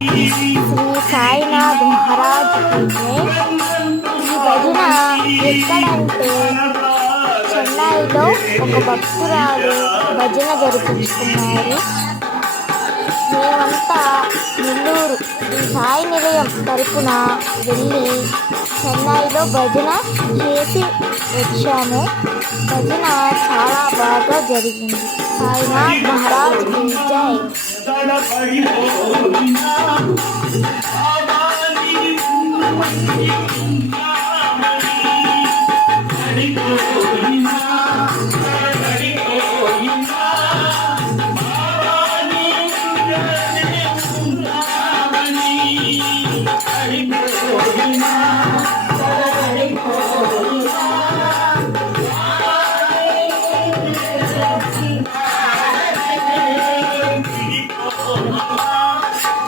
శ్రీ సాయినాథ్ మహారాజ్ ఈ భజన ఎక్కడంటే చెన్నైలో ఒక భక్తురాలు భజన జరిపించుకున్నారు. మేమంతా నెల్లూరు శ్రీ సాయి నిలయం తరపున వెళ్ళి చెన్నైలో భజన చేసి వచ్చాము. భజన చాలా బాగా జరిగింది. సాయినాథ్ మహారాజ్ జై.